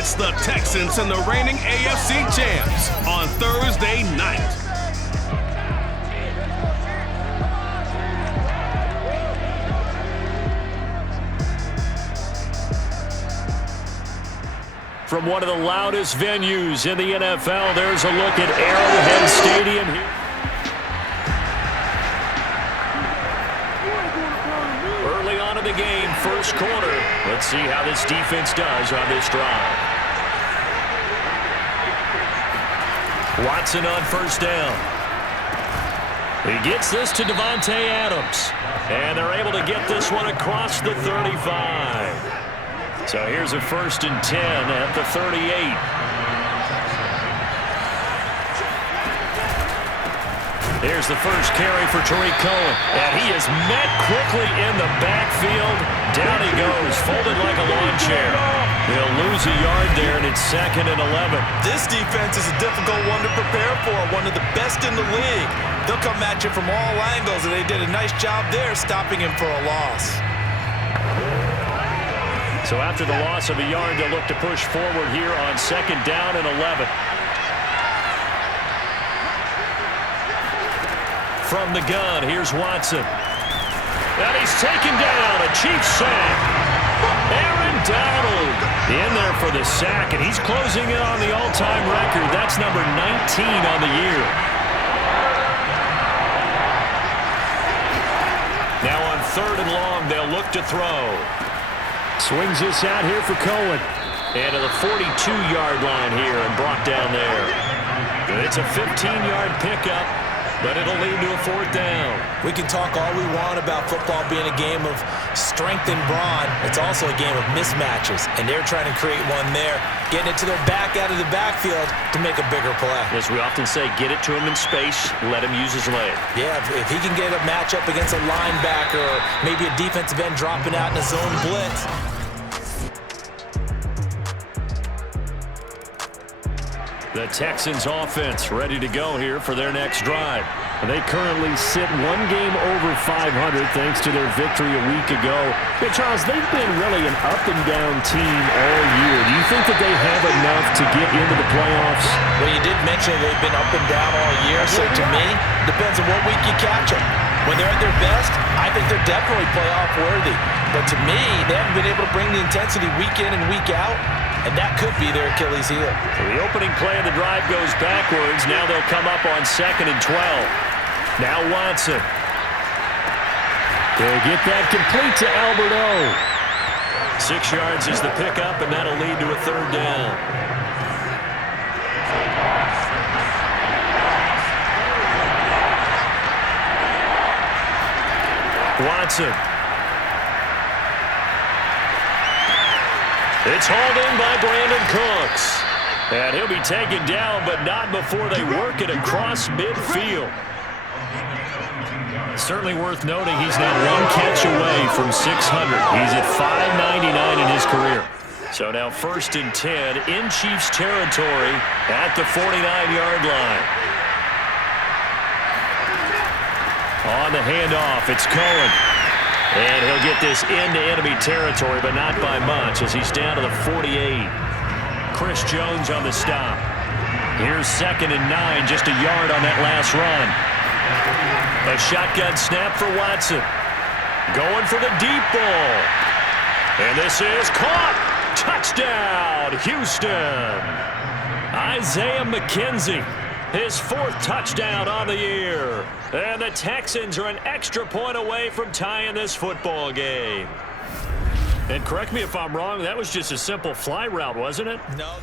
It's the Texans and the reigning AFC champs on Thursday night. From one of the loudest venues in the NFL, there's a look at Arrowhead Stadium here. Early on in the game, first quarter. Let's see how this defense does on this drive. Watson on first down. He gets this to Davante Adams. And they're able to get this one across the 35. So here's a 1st and 10 at the 38. Here's the first carry for Tariq Cohen. And he is met quickly in the backfield. Down he goes, folded like a lawn chair. He'll lose a yard there, and it's 2nd and 11. This defense is a difficult one to prepare for, one of the best in the league. They'll come at you from all angles, and they did a nice job there stopping him for a loss. So after the loss of a yard, they'll look to push forward here on 2nd down and 11. From the gun, here's Watson. And he's taken down, a Chiefs sack. Aaron Donald in there for the sack, and he's closing in on the all-time record. That's number 19 on the year. Now on 3rd and long, they'll look to throw. Swings this out here for Cohen. And to the 42-yard line here and brought down there. It's a 15-yard pickup, but it'll lead to a 4th down. We can talk all we want about football being a game of strength and brawn. It's also a game of mismatches, and they're trying to create one there, getting it to their back out of the backfield to make a bigger play. As we often say, get it to him in space, let him use his leg. Yeah, if he can get a matchup against a linebacker or maybe a defensive end dropping out in a zone blitz. The Texans offense ready to go here for their next drive. They currently sit one game over 500 thanks to their victory a week ago. But Charles, they've been really an up-and-down team all year. Do you think that they have enough to get into the playoffs? Well, you did mention they've been up and down all year, so to me, depends on what week you catch them. When they're at their best, I think they're definitely playoff worthy. But to me, they haven't been able to bring the intensity week in and week out. And that could be their Achilles heel. So the opening play of the drive goes backwards. Now they'll come up on 2nd and 12. Now Watson. They'll get that complete to Alberto. 6 yards is the pickup, and that'll lead to a 3rd down. Watson. It's hauled in by Brandon Cooks. And he'll be taken down, but not before they work it across midfield. Certainly worth noting he's now 1 catch away from 600. He's at 599 in his career. So now 1st and 10 in Chiefs territory at the 49-yard line. On the handoff, it's Cohen. And he'll get this into enemy territory, but not by much as he's down to the 48. Chris Jones on the stop. Here's 2nd and 9, just a yard on that last run. A shotgun snap for Watson. Going for the deep ball. And this is caught. Touchdown, Houston. Isaiah McKenzie. His 4th touchdown on the year. And the Texans are an extra point away from tying this football game. And correct me if I'm wrong, that was just a simple fly route, wasn't it? No.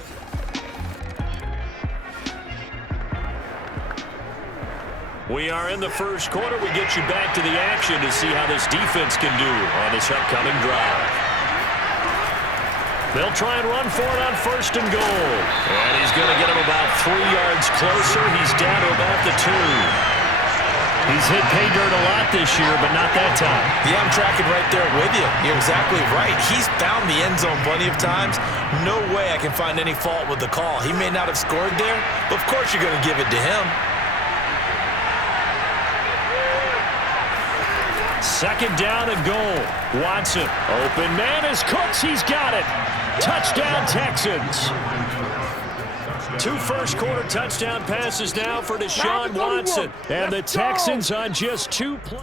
We are in the first quarter. We get you back to the action to see how this defense can do on this upcoming drive. They'll try and run for it on 1st and goal. And he's going to get him about 3 yards closer. He's down to about the 2. He's hit pay dirt a lot this year, but not that time. Yeah, I'm tracking right there with you. You're exactly right. He's found the end zone plenty of times. No way I can find any fault with the call. He may not have scored there, but of course you're going to give it to him. 2nd down and goal. Watson. Open man is Cooks. He's got it. Touchdown, Texans. 2 first-quarter touchdown passes now for Deshaun Watson. And the Texans on just 2 plays.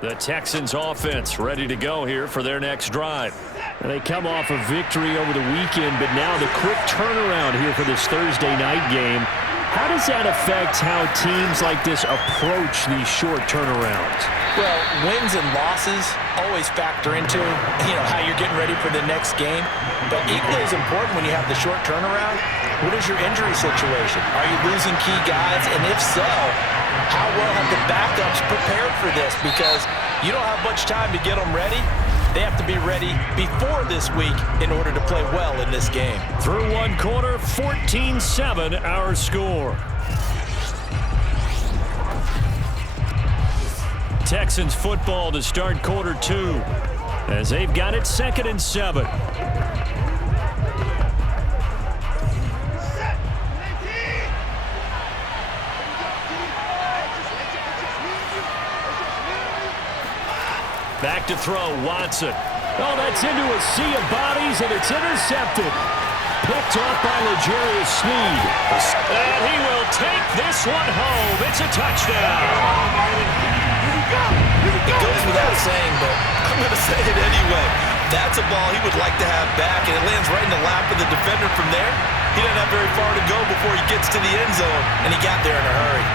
The Texans offense ready to go here for their next drive. And they come off a victory over the weekend, but now the quick turnaround here for this Thursday night game. How does that affect how teams like this approach these short turnarounds? Well, wins and losses always factor into, how you're getting ready for the next game. But equally as important when you have the short turnaround, what is your injury situation? Are you losing key guys? And if so, how well have the backups prepared for this? Because you don't have much time to get them ready. They have to be ready before this week in order to play well in this game. Through 1 quarter, 14-7 our score. Texans football to start quarter 2 as they've got it 2nd and 7. Back to throw, Watson. Oh, that's into a sea of bodies, and it's intercepted. Picked off by L'Jarius Sneed. And he will take this one home. It's a touchdown. It goes without saying, but I'm going to say it anyway. That's a ball he would like to have back, and it lands right in the lap of the defender from there. He doesn't have very far to go before he gets to the end zone, and he got there in a hurry.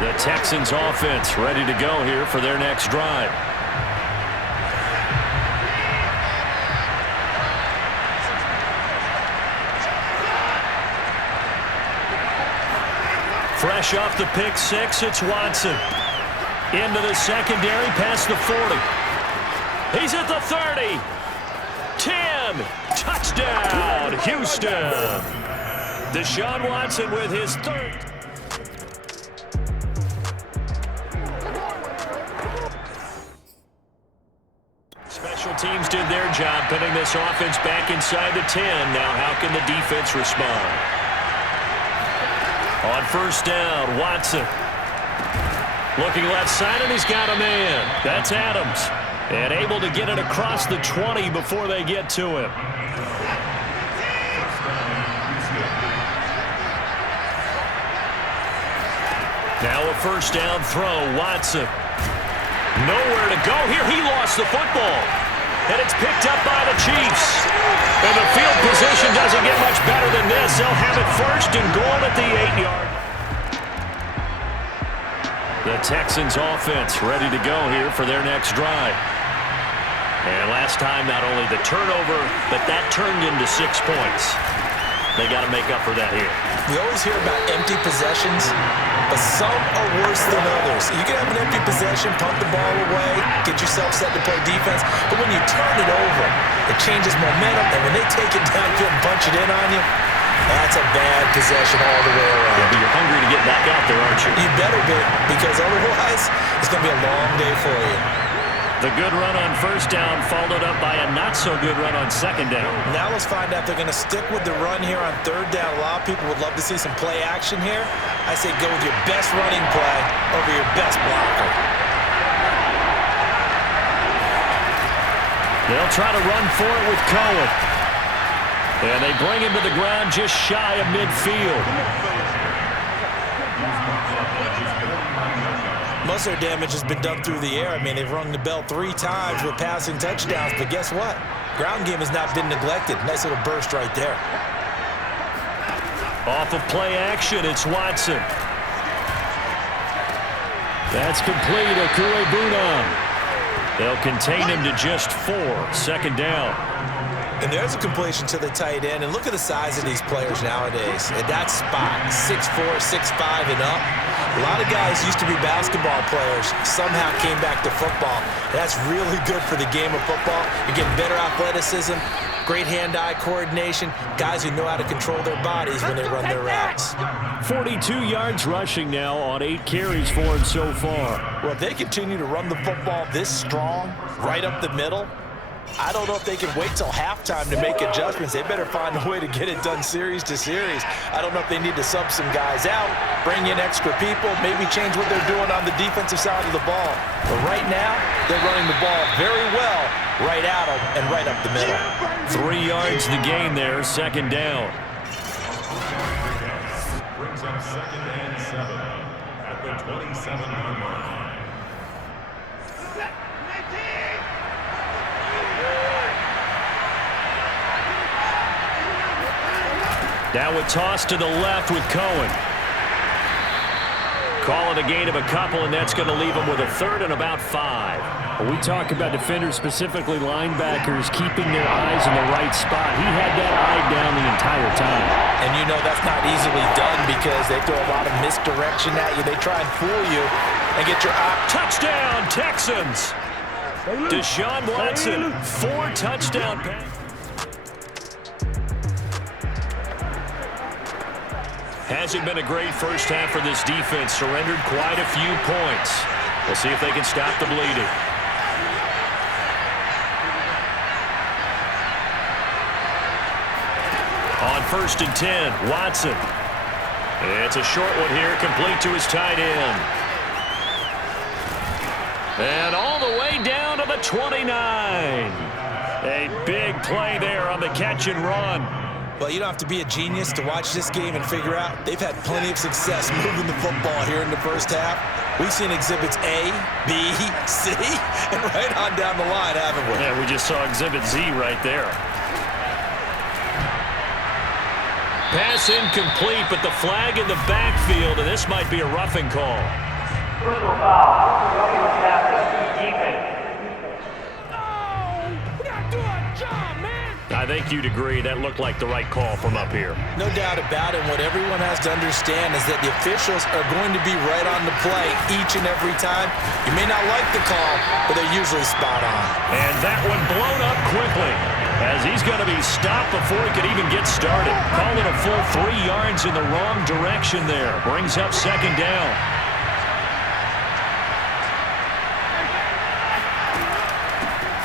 The Texans offense ready to go here for their next drive. Fresh off the pick 6, it's Watson. Into the secondary, past the 40. He's at the 30. 10. Touchdown, Houston. Deshaun Watson with his 3rd. Special teams did their job putting this offense back inside the 10. Now how can the defense respond? On first down, Watson. Looking left side, and he's got a man. That's Adams. And able to get it across the 20 before they get to him. Now a first down throw, Watson. Nowhere to go here. He lost the football. And it's picked up by the Chiefs. And the field position doesn't get much better than this. They'll have it 1st and goal at the 8-yard. The Texans offense ready to go here for their next drive. And last time, not only the turnover, but that turned into 6 points. They got to make up for that here. We always hear about empty possessions, but some are worse than others. You can have an empty possession, punt the ball away, get yourself set to play defense, but when you turn it over, it changes momentum, and when they take it downfield and bunch it in on you, that's a bad possession all the way around. Yeah, but you're hungry to get back out there, aren't you? You better be, because otherwise, it's going to be a long day for you. The good run on first down followed up by a not-so-good run on second down. Now let's find out if they're going to stick with the run here on third down. A lot of people would love to see some play action here. I say go with your best running play over your best blocker. They'll try to run for it with Cohen. And they bring him to the ground just shy of midfield. Most of their damage has been done through the air. I mean, they've rung the bell 3 times with passing touchdowns, but guess what? Ground game has not been neglected. Nice little burst right there. Off of play action, it's Watson. That's complete, Okuegbunam. They'll contain him to just 4, second down. And there's a completion to the tight end. And look at the size of these players nowadays. At that spot, 6'4", 6'5", and up. A lot of guys used to be basketball players, somehow came back to football. That's really good for the game of football. You're getting better athleticism, great hand-eye coordination, guys who know how to control their bodies when they run their routes. 42 yards rushing now on 8 carries for him so far. Well, if they continue to run the football this strong, right up the middle, I don't know if they can wait till halftime to make adjustments. They better find a way to get it done series to series. I don't know if they need to sub some guys out, bring in extra people, maybe change what they're doing on the defensive side of the ball. But right now, they're running the ball very well right at them and right up the middle. 3 yards to gain there, second down. Brings up second and 7 at the 27-yard line. Now a toss to the left with Cohen. Call it a gain of a couple, and that's going to leave him with a third and about 5. When we talk about defenders, specifically linebackers, keeping their eyes in the right spot. He had that eye down the entire time. And you know that's not easily done because they throw a lot of misdirection at you. They try and fool you and get your eye. Touchdown, Texans! Deshaun Watson, 4 touchdown passes. Hasn't been a great first half for this defense. Surrendered quite a few points. We'll see if they can stop the bleeding. On 1st and 10, Watson. It's a short one here, complete to his tight end. And all the way down to the 29. A big play there on the catch and run. Well, you don't have to be a genius to watch this game and figure out they've had plenty of success moving the football here in the first half. We've seen exhibits A, B, C, and right on down the line, haven't we? Yeah, we just saw exhibit Z right there. Pass incomplete, but the flag in the backfield, and this might be a roughing call. Personal foul. Defense. I think you'd agree that looked like the right call from up here. No doubt about it. What everyone has to understand is that the officials are going to be right on the play each and every time. You may not like the call, but they're usually spot on. And that one blown up quickly as he's going to be stopped before he could even get started. Call it a full 3 yards in the wrong direction there. Brings up second down.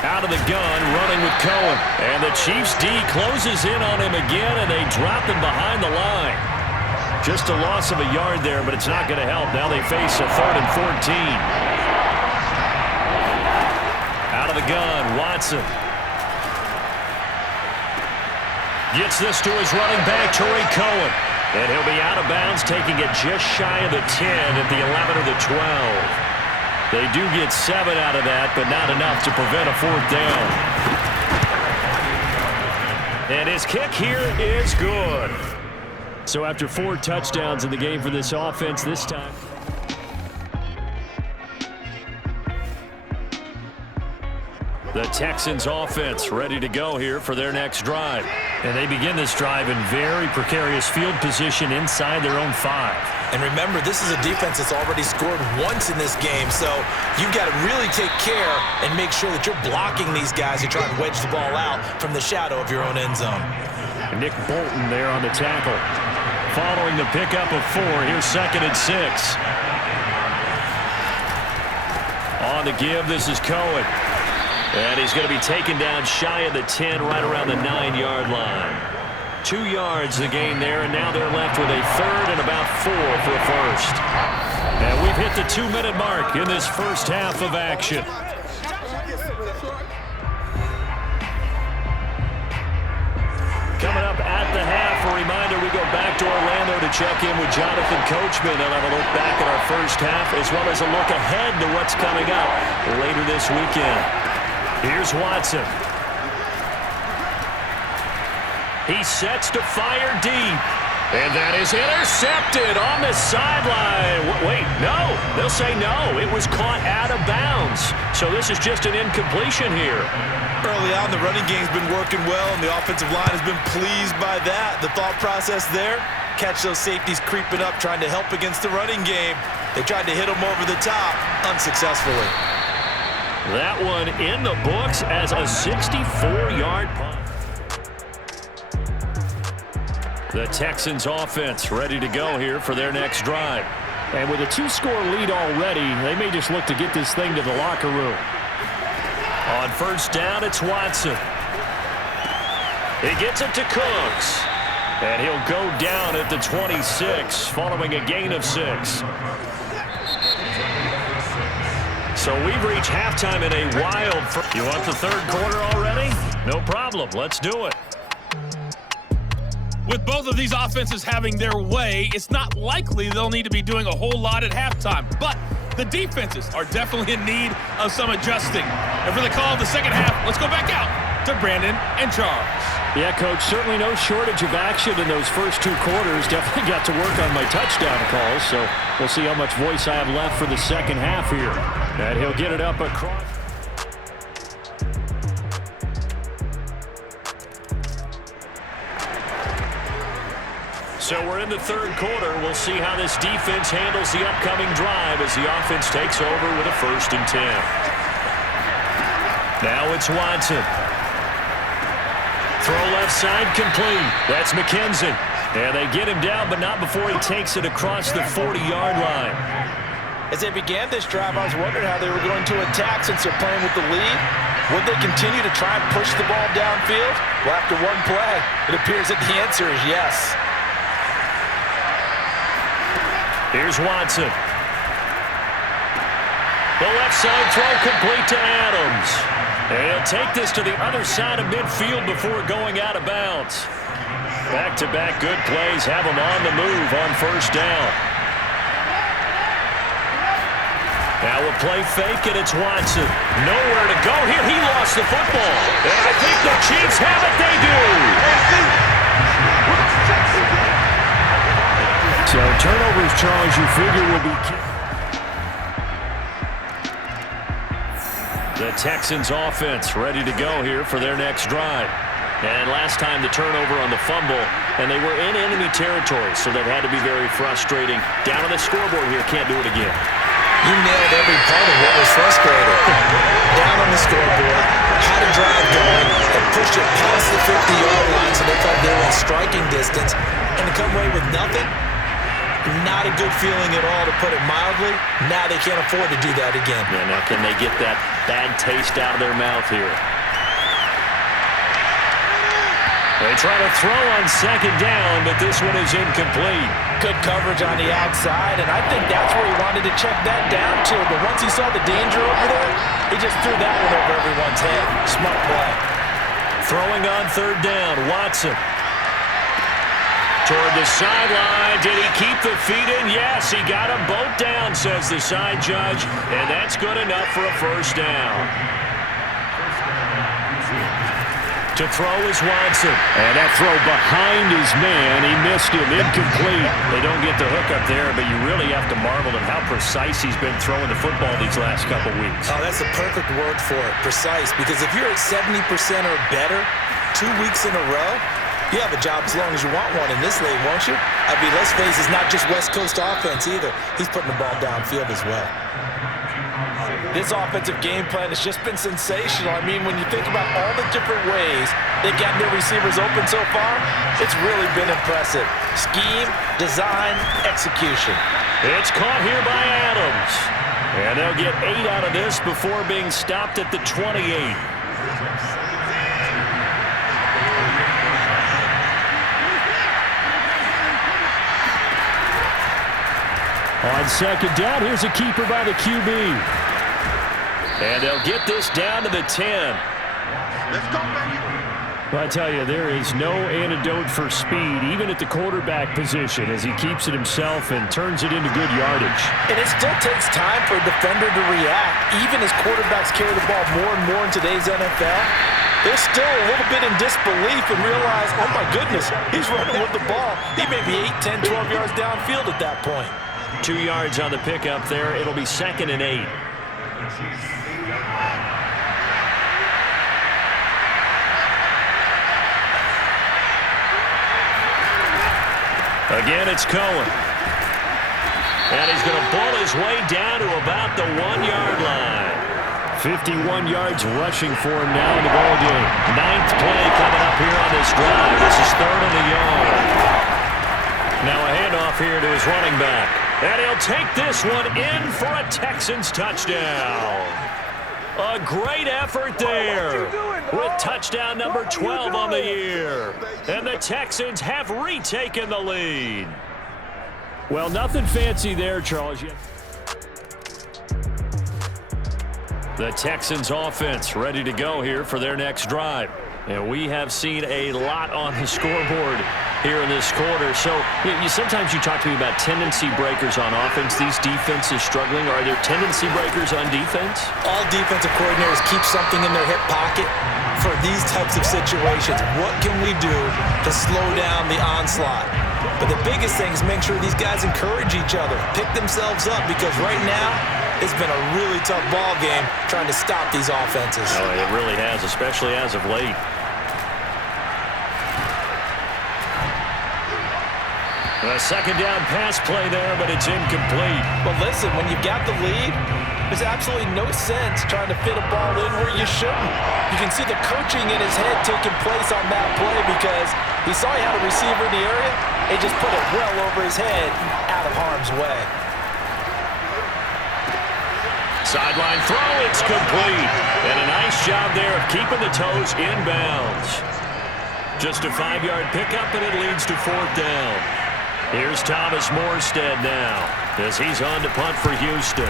Out of the gun, running with Cohen. And the Chiefs D closes in on him again, and they drop him behind the line. Just a loss of a yard there, but it's not going to help. Now they face a 3rd and 14. Out of the gun, Watson. Gets this to his running back, Tariq Cohen. And he'll be out of bounds, taking it just shy of the 10 at the 11 or the 12. They do get 7 out of that, but not enough to prevent a 4th down. And his kick here is good. So after 4 touchdowns in the game for this offense this time. The Texans offense ready to go here for their next drive. And they begin this drive in very precarious field position inside their own 5. And remember, this is a defense that's already scored once in this game, so you've got to really take care and make sure that you're blocking these guys who try and wedge the ball out from the shadow of your own end zone. Nick Bolton there on the tackle. Following the pickup of 4, here's 2nd and 6. On the give, this is Cohen. And he's going to be taken down shy of the 10, right around the 9-yard line. 2 yards the gain there, and now they're left with a 3rd and about 4 for a first. And we've hit the 2-minute mark in this first half of action. Coming up at the half, a reminder, we go back to Orlando to check in with Jonathan Coachman and have a look back at our first half, as well as a look ahead to what's coming up later this weekend. Here's Watson. He sets to fire deep. And that is intercepted on the sideline. Wait, no. They'll say no. It was caught out of bounds. So this is just an incompletion here. Early on, the running game's been working well, and the offensive line has been pleased by that. The thought process there, catch those safeties creeping up, trying to help against the running game. They tried to hit them over the top, unsuccessfully. That one in the books as a 64-yard punt. The Texans offense ready to go here for their next drive. And with a 2-score lead already, they may just look to get this thing to the locker room. On first down, it's Watson. He gets it to Cooks. And he'll go down at the 26 following a gain of 6. So we've reached halftime in a wild... You want the third quarter already? No problem. Let's do it. With both of these offenses having their way, it's not likely they'll need to be doing a whole lot at halftime. But the defenses are definitely in need of some adjusting. And for the call of the second half, let's go back out to Brandon and Charles. Yeah, Coach, certainly no shortage of action in those first 2 quarters. Definitely got to work on my touchdown calls, so we'll see how much voice I have left for the second half here. And he'll get it up across. So we're in the third quarter. We'll see how this defense handles the upcoming drive as the offense takes over with a 1st and 10. Now it's Watson. Throw left side complete. That's McKenzie. And they get him down, but not before he takes it across the 40-yard line. As they began this drive, I was wondering how they were going to attack since they're playing with the lead. Would they continue to try and push the ball downfield? Well, after one play, it appears that the answer is yes. Here's Watson. The left side throw complete to Adams. And he'll take this to the other side of midfield before going out of bounds. Back-to-back good plays have him on the move on first down. Now a play fake, and it's Watson. Nowhere to go here. He lost the football. And I think the Chiefs have it. They do. So turnovers, Charles, you figure will be key. The Texans offense ready to go here for their next drive. And last time the turnover on the fumble, and they were in enemy territory, so that had to be very frustrating. Down on the scoreboard here, can't do it again. You nailed every part of what was frustrating. Down on the scoreboard, had a drive going, and pushed it past the 50-yard line so they thought they were in striking distance, and to come away with nothing, not a good feeling at all, to put it mildly. Now they can't afford to do that again. Yeah, now can they get that bad taste out of their mouth here? They try to throw on second down, but this one is incomplete. Good coverage on the outside, and I think that's where he wanted to check that down to. But once he saw the danger over there, he just threw that one over everyone's head. Smart play. Throwing on third down, Watson. Toward the sideline. Did he keep the feet in? Yes, he got them both down, says the side judge, and that's good enough for a first down. To throw is Watson. And that throw behind his man. He missed him. Incomplete. They don't get the hook up there, but you really have to marvel at how precise he's been throwing the football these last couple weeks. Oh, that's the perfect word for it, precise. Because if you're at 70% or better 2 weeks in a row, you have a job as long as you want one in this league, won't you? I mean, let's face it, it's not just West Coast offense either. He's putting the ball downfield as well. This offensive game plan has just been sensational. I mean, when you think about all the different ways they've gotten their receivers open so far, it's really been impressive. Scheme, design, execution. It's caught here by Adams. And they'll get 8 out of this before being stopped at the 28. On second down, here's a keeper by the QB. And they'll get this down to the 10. Let's go, baby. Well, I tell you, there is no antidote for speed, even at the quarterback position, as he keeps it himself and turns it into good yardage. And it still takes time for a defender to react. Even as quarterbacks carry the ball more and more in today's NFL, they're still a little bit in disbelief and realize, oh my goodness, he's running with the ball. He may be 8, 10, 12 yards downfield at that point. 2 yards on the pickup there. It'll be 2nd and 8. Again, it's Cohen. And he's going to pull his way down to about the 1-yard line. 51 yards rushing for him now in the ball game. 9th play coming up here on this drive. This is 3rd and a yard. Now a handoff here to his running back. And he'll take this one in for a Texans touchdown. A great effort there with touchdown number 12 on the year. And the Texans have retaken the lead. Well, nothing fancy there, Charles. The Texans offense ready to go here for their next drive. And we have seen a lot on the scoreboard here in this quarter. So sometimes you talk to me about tendency breakers on offense. These defenses struggling. Are there tendency breakers on defense? All defensive coordinators keep something in their hip pocket for these types of situations. What can we do to slow down the onslaught? But the biggest thing is make sure these guys encourage each other, pick themselves up, because right now it's been a really tough ball game trying to stop these offenses. Oh, it really has, especially as of late. A second down pass play there, but it's incomplete. But listen, when you've got the lead, there's absolutely no sense trying to fit a ball in where you shouldn't. You can see the coaching in his head taking place on that play because he saw he had a receiver in the area. He just put it well over his head, out of harm's way. Sideline throw, it's complete. And a nice job there of keeping the toes inbounds. Just a 5-yard pickup, and it leads to 4th down. Here's Thomas Morstead now as he's on to punt for Houston.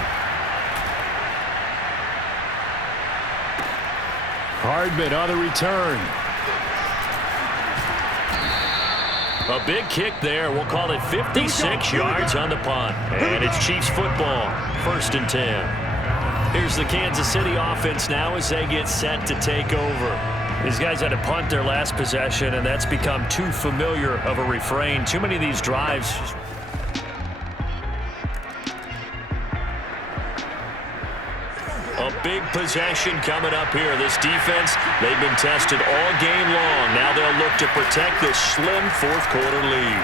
Hardman on the return. A big kick there. We'll call it 56 yards on the punt. And it's Chiefs football, 1st and 10. Here's the Kansas City offense now as they get set to take over. These guys had to punt their last possession, and that's become too familiar of a refrain. Too many of these drives. A big possession coming up here. This defense, they've been tested all game long. Now they'll look to protect this slim 4th quarter lead.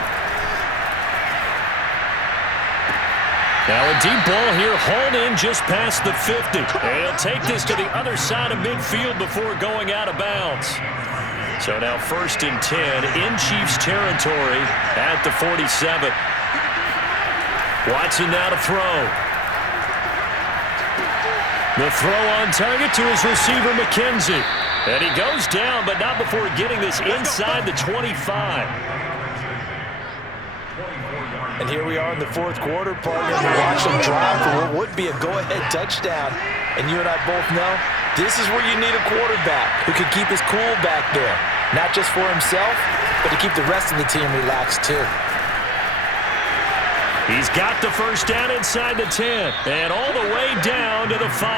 Now a deep ball here, hauled in just past the 50. And he'll take this to the other side of midfield before going out of bounds. So now 1st and 10 in Chiefs territory at the 47. Watson now to throw. The throw on target to his receiver, McKenzie. And he goes down, but not before getting this inside the 25. And here we are in the 4th quarter, partner. We watch them drive for what would be a go-ahead touchdown. And you and I both know this is where you need a quarterback who can keep his cool back there. Not just for himself, but to keep the rest of the team relaxed too. He's got the 1st down inside the 10 and all the way down to the 5.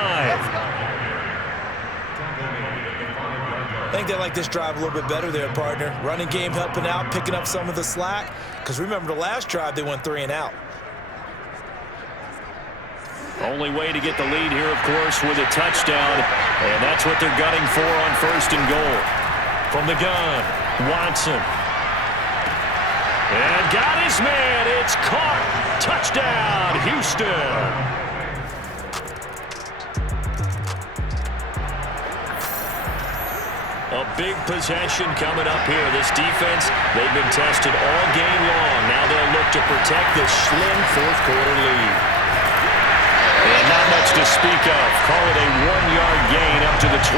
I think they like this drive a little bit better there, partner. Running game helping out, picking up some of the slack. Because remember the last drive, they went 3 and out. Only way to get the lead here, of course, with a touchdown. And that's what they're gunning for on 1st and goal. From the gun, Watson. And got his man. It's caught. Touchdown, Houston. A big possession coming up here. This defense, they've been tested all game long. Now they'll look to protect this slim 4th quarter lead. And not much to speak of. Call it a 1-yard gain up to the 26.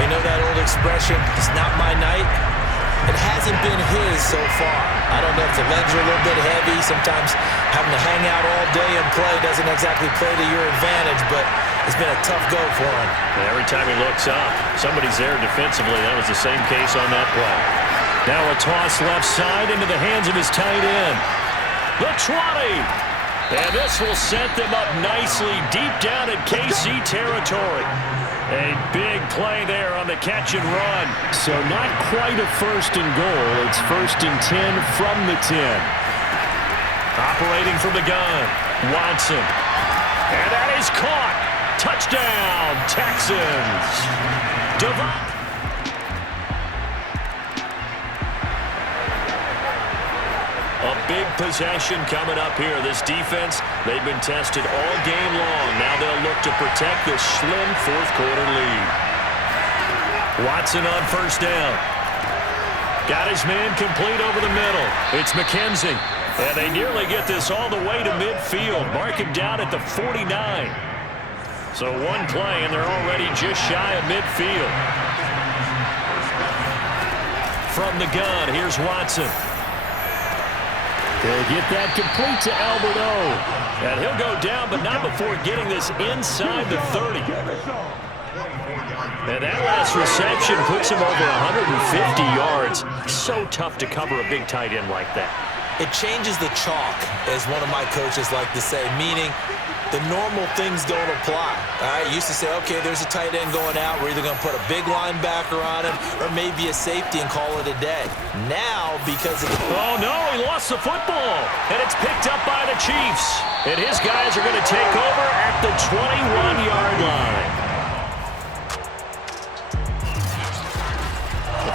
You know that old expression, it's not my night? It hasn't been his so far. I don't know if the legs are a little bit heavy. Sometimes having to hang out all day and play doesn't exactly play to your advantage, but it's been a tough go for him. And every time he looks up, somebody's there defensively. That was the same case on that play. Now a toss left side into the hands of his tight end. The 20. And this will set them up nicely deep down in KC territory. A big play there on the catch and run. So not quite a 1st and goal. It's 1st and 10 from the 10. Operating from the gun, Watson. And that is caught. Touchdown, Texans. A big possession coming up here. This defense, they've been tested all game long. Now they'll look to protect this slim 4th quarter lead. Watson on 1st down. Got his man complete over the middle. It's McKenzie. And they nearly get this all the way to midfield. Mark him down at the 49. So one play, and they're already just shy of midfield. From the gun, here's Watson. They'll get that complete to Alberto. And he'll go down, but not before getting this inside the 30. And that last reception puts him over 150 yards. So tough to cover a big tight end like that. It changes the chalk, as one of my coaches like to say, meaning the normal things don't apply. All right, used to say, okay, there's a tight end going out. We're either going to put a big linebacker on him or maybe a safety and call it a day. Now, because of the... Oh, no, he lost the football. And it's picked up by the Chiefs. And his guys are going to take over at the 21-yard line.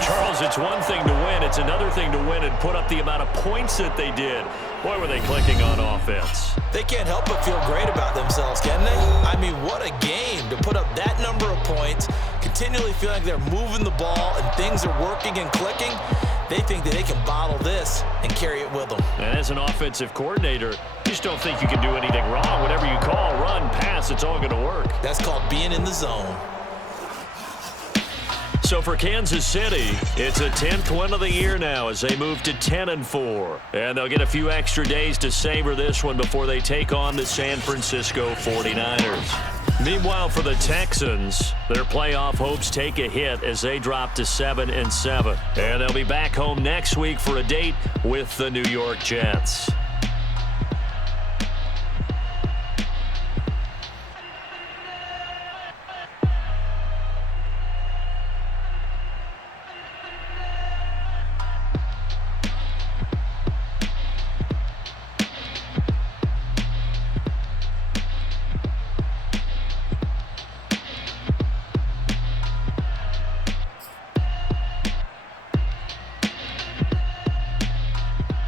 Charles, it's one thing to win. It's another thing to win and put up the amount of points that they did. Boy, were they clicking on offense. They can't help but feel great about themselves, can they? I mean, what a game to put up that number of points, continually feeling like they're moving the ball and things are working and clicking. They think that they can bottle this and carry it with them. And as an offensive coordinator, you just don't think you can do anything wrong. Whatever you call, run, pass, it's all going to work. That's called being in the zone. So for Kansas City, it's a 10th win of the year now as they move to 10-4. And they'll get a few extra days to savor this one before they take on the San Francisco 49ers. Meanwhile, for the Texans, their playoff hopes take a hit as they drop to 7-7. And they'll be back home next week for a date with the New York Jets.